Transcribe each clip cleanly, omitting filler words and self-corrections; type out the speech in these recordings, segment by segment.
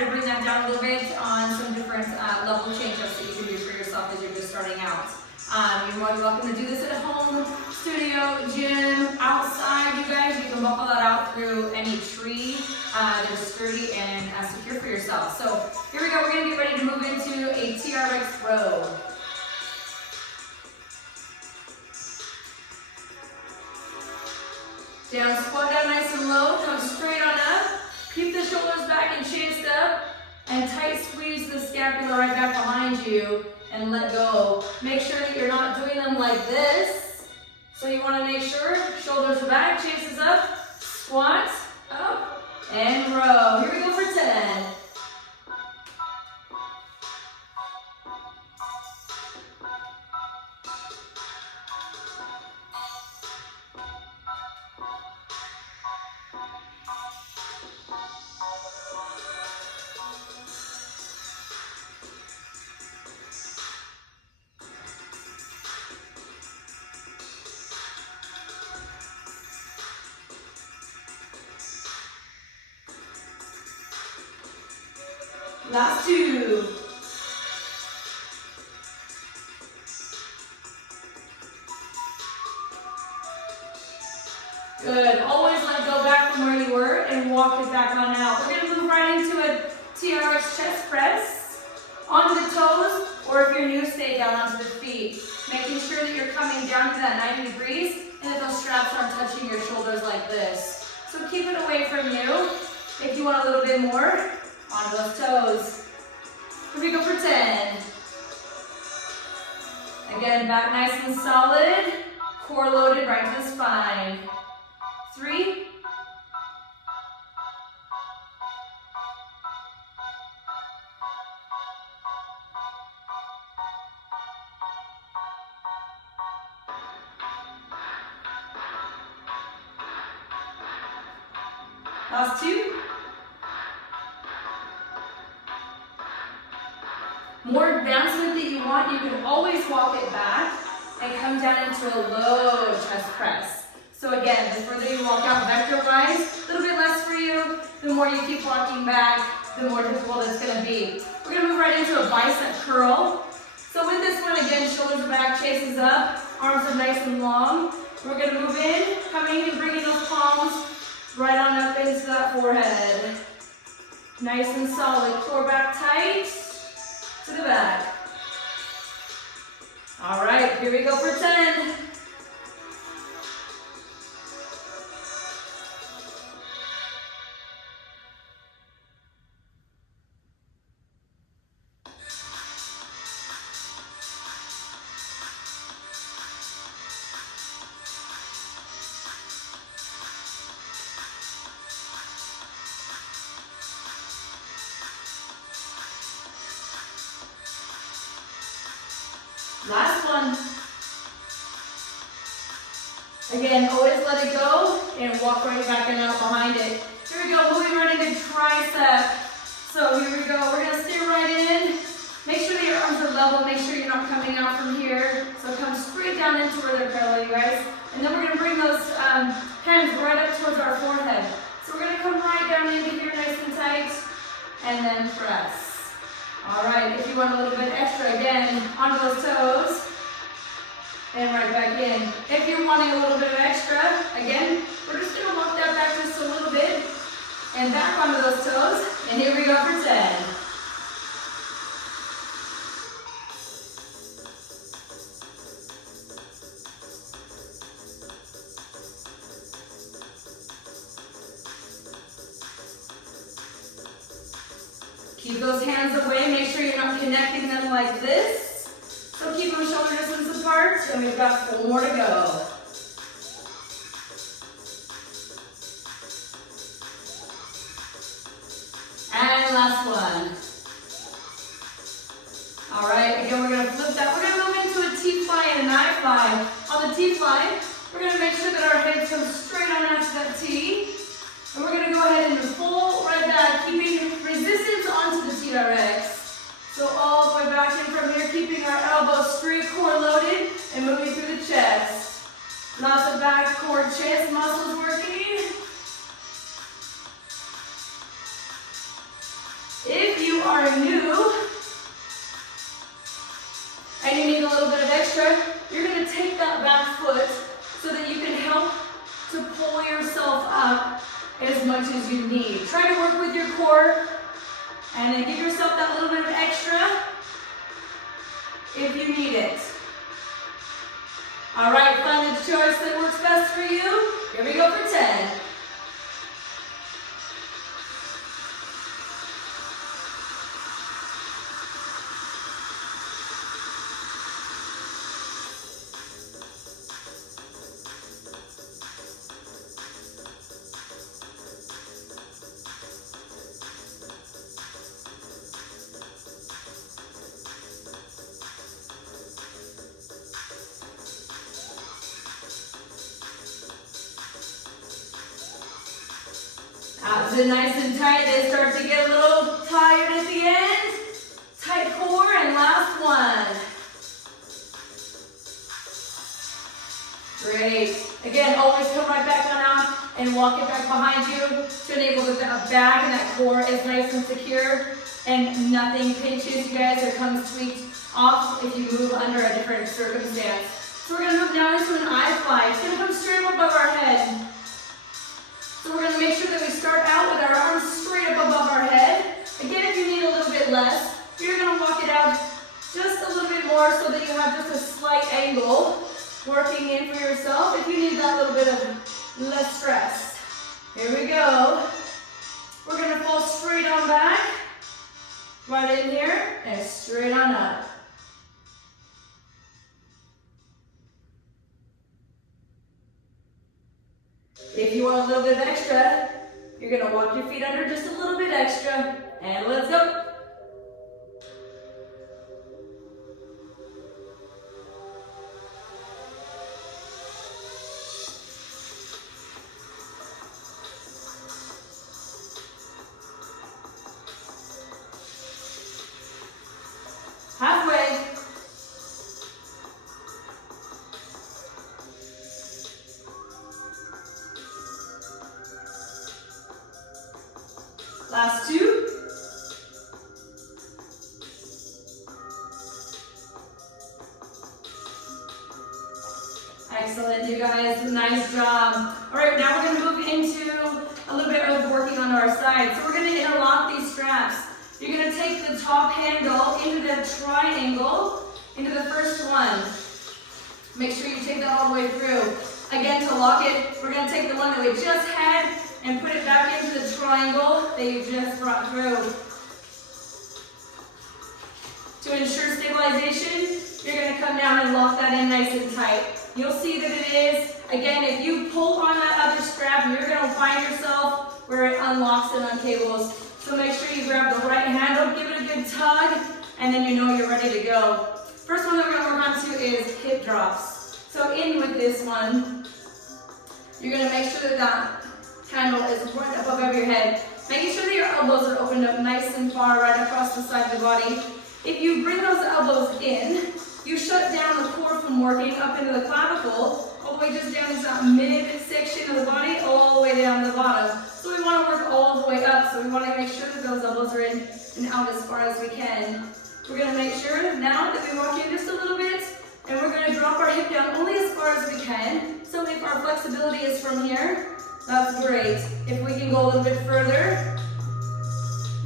to bring that down a little bit on some different level change-ups that you can do for yourself as you're just starting out. You're more than welcome to do this at home, studio, gym, outside, you guys. You can buckle that out through any tree that is sturdy and secure for yourself. So here we go, we're gonna get ready to move into a TRX row. Down, squat down nice and low, come straight on up. Keep the shoulders back and chest up, and tight squeeze the scapula right back behind you and let go. Make sure that you're not doing them like this. So you want to make sure shoulders are back, chest is up, squat, up, and row. Here we go for 10. Last 2. Good. Always let go back from where you were and walk it back on out. We're going to move right into a TRX chest press. Onto the toes, or if you're new, stay down onto the feet. Making sure that you're coming down to that 90 degrees and that those straps aren't touching your shoulders like this. So keep it away from you. If you want a little bit more, onto those toes. Here we go for 10. Again, back nice and solid. Core loaded right to the spine. 3. Last 2. More advancement that you want, you can always walk it back and come down into a low chest press. So again, the further you walk out vector-wise, a little bit less for you. The more you keep walking back, the more difficult it's going to be. We're going to move right into a bicep curl. So with this one, again, shoulders are back, chest is up, arms are nice and long. We're going to move in, coming and bringing those palms right on up into that forehead. Nice and solid, core back tight. To the back. All right, here we go for 10. Last one. Again, always let it go and walk right back and out behind it. Here we go, moving right into tricep. So here we go, we're gonna stay right in. Make sure that your arms are level, make sure you're not coming out from here. So come straight down into where they're parallel, you guys. And then we're gonna bring those hands right up towards our forehead. So we're gonna come right down into here nice and tight, and then press. All right, if you want a little bit extra, again, onto those toes, and right back in. If you're wanting a little bit of extra, again, we're just gonna walk that back just a little bit, and back onto those toes, and here we go for 10. Keep those hands away, make sure you're not connecting them like this. So keep them shoulder distance apart, and we've got 4 more to go. And last one. All right, again, we're gonna flip that. We're gonna move into a T-fly and an I-fly. On the T-fly, we're gonna make sure that our heads come straight on out to that T. And we're gonna go ahead and fold right back, keeping resistance onto the TRX. So all the way back in from here, keeping our elbows straight, core loaded, and moving through the chest. Lots of back, core, chest muscles working. you are new and you need a little bit of extra, you're going to take that back foot so that you can help to pull yourself up as much as you need. Try to work with your core and then give yourself that little bit of extra if you need it. All right, find the choice that works best for you. Here we go for 10. Abs are nice and tight. They start to get a little tired at the end. Tight core, and last one. Great. Again, always come right back on out and walk it back behind you to enable that back and that core is nice and secure and nothing pinches you guys or comes tweaked off if you move under a different circumstance. So we're going to move now into an I fly. It's going to come straight up above our head. So we're going to make sure that we start out with our arms straight up above our head. Again, if you need a little bit less, you're going to walk it out just a little bit more so that you have just a slight angle working in for yourself if you need that little bit of less stress. Here we go. We're going to fall straight on back, right in here, and straight on up. If you want a little bit of extra, you're going to walk your feet under just a little bit extra, and let's go. Halfway. Last two. Excellent, you guys. Nice job. All right, now we're going to move into a little bit of working on our side. So we're going to interlock these straps. You're going to take the top handle into the triangle, into the first one. Make sure you take that all the way through. Again, to lock it, we're going to take the one that we just had and put it back into the triangle that you just brought through. To ensure stabilization, you're going to come down and lock that in nice and tight. You'll see that it is. Again, if you pull on that other strap, you're going to find yourself where it unlocks and uncables. So make sure you grab the right handle, give it a good tug, and then you know you're ready to go. First one that we're going to work on to is hip drops. So in with this one, you're going to make sure that that handle is right up above your head. Making sure that your elbows are opened up nice and far right across the side of the body. If you bring those elbows in, you shut down the core from working up into the clavicle, all the way just down into that mid-section of the body, all the way down to the bottom. So we want to work all the way up, so we want to make sure that those elbows are in and out as far as we can. We're going to make sure now that we walk in just a little bit, and we're going to drop our hip down only as far as we can. So if our flexibility is from here, that's great. If we can go a little bit further,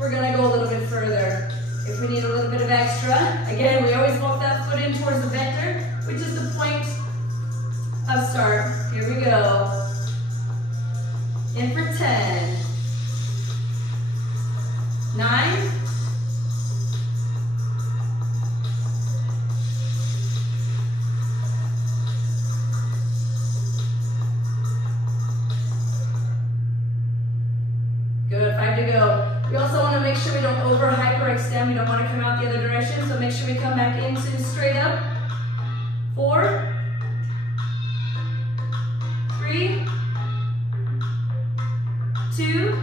we're going to go a little bit further. If we need a little bit of extra, again, we always walk that foot in towards the vector, which is the point of start. Here we go. In for 10, 9, 5 to go. We also want to make sure we don't over hyperextend. We don't want to come out the other direction, so make sure we come back into straight up. 4, 3, 2,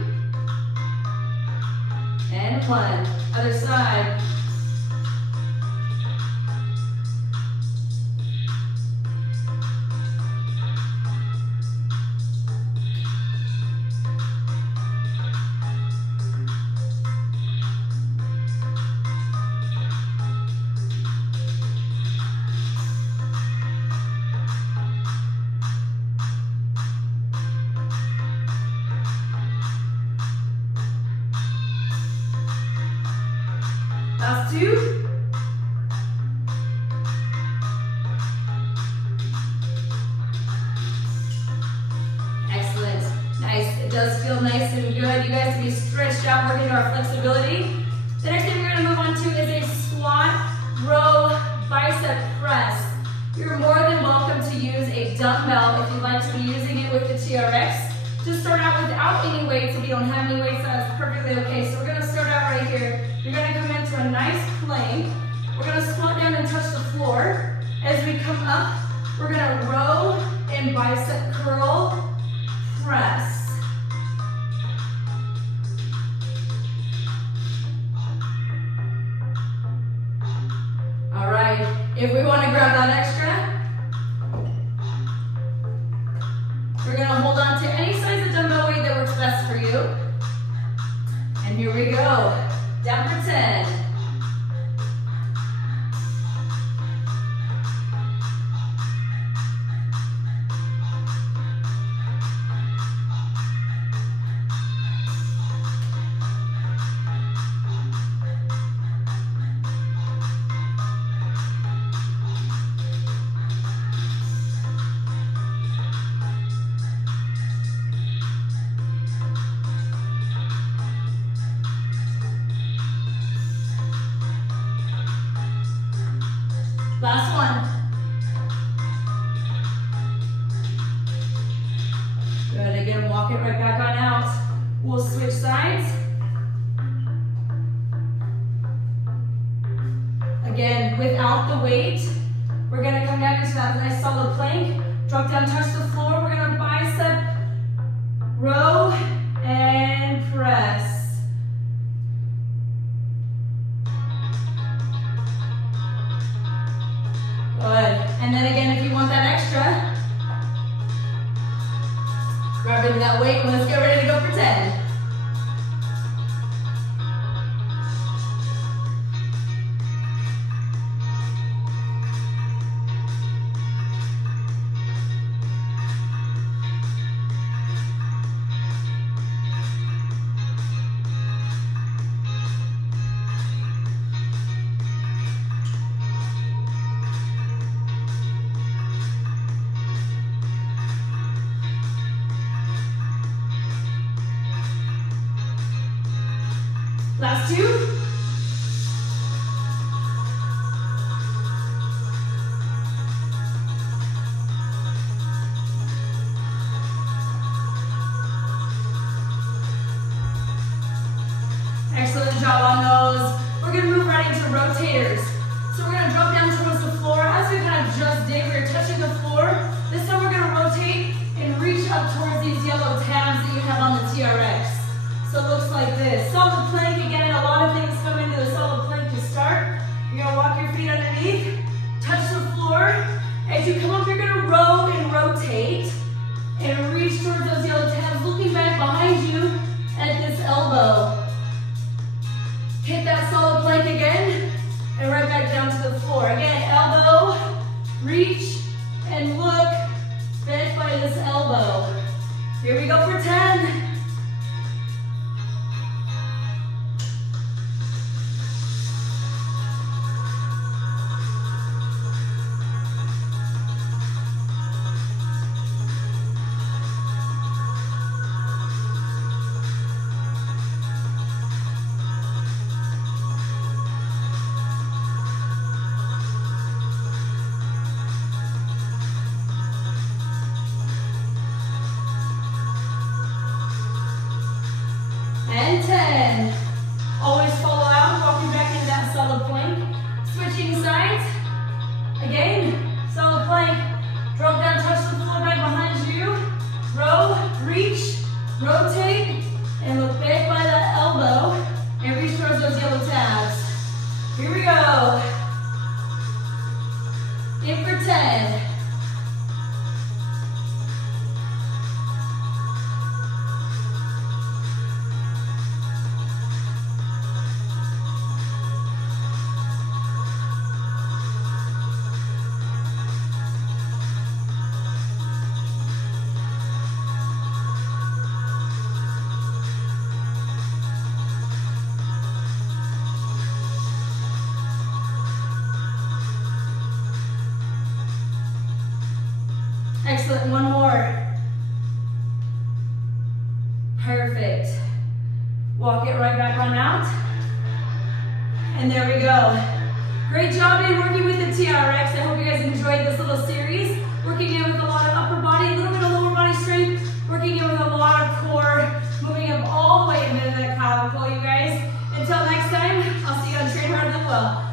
and 1. Other side. 2. Excellent. Nice. It does feel nice and good. You guys can be stretched out, working our flexibility. The next thing we're going to move on to is a squat row bicep press. You're more than welcome to use a dumbbell if you'd like to be using it with the TRX. Just start out without any weights. If you don't have any weights, that's perfectly okay. So we're going to start out right here. You're going to come into a nice plank. We're going to squat down and touch the floor. As we come up, we're going to row and bicep curl press. All right, if we want to grab that extra, we're going to hold on to any size of dumbbell weight that works best for you. And here we go, down for 10. Last one. Good, again, walk it right back on out. We'll switch sides. Again, without the weight, we're gonna come down into that nice solid plank. Drop down, touch the floor. We're gonna bicep, row, and press. Good. And then again, if you want that extra, grab into that weight and let's get ready to go for 10. Last 2. Excellent job on those. We're going to move right into rotators. So we're going to drop down towards the floor. As we kind of just did, we're touching the floor. This time we're going to rotate and reach up towards these yellow tabs that you have on the TRX. So it looks like this. Solid plank, again, a lot of things come into the solid plank to start. You're gonna walk your feet underneath, touch the floor. As you come up, you're gonna row and rotate and reach towards those yellow tabs, looking back behind you at this elbow. Hit that solid plank again, and right back down to the floor. Again, elbow, reach, and look, bent by this elbow. Here we go for 10. Excellent, one more. Perfect. Walk it right back on out. And there we go. Great job in working with the TRX. I hope you guys enjoyed this little series. Working in with a lot of upper body, a little bit of lower body strength, working in with a lot of core, moving up all the way into that clavicle, you guys. Until next time, I'll see you on Train Hard Live Well.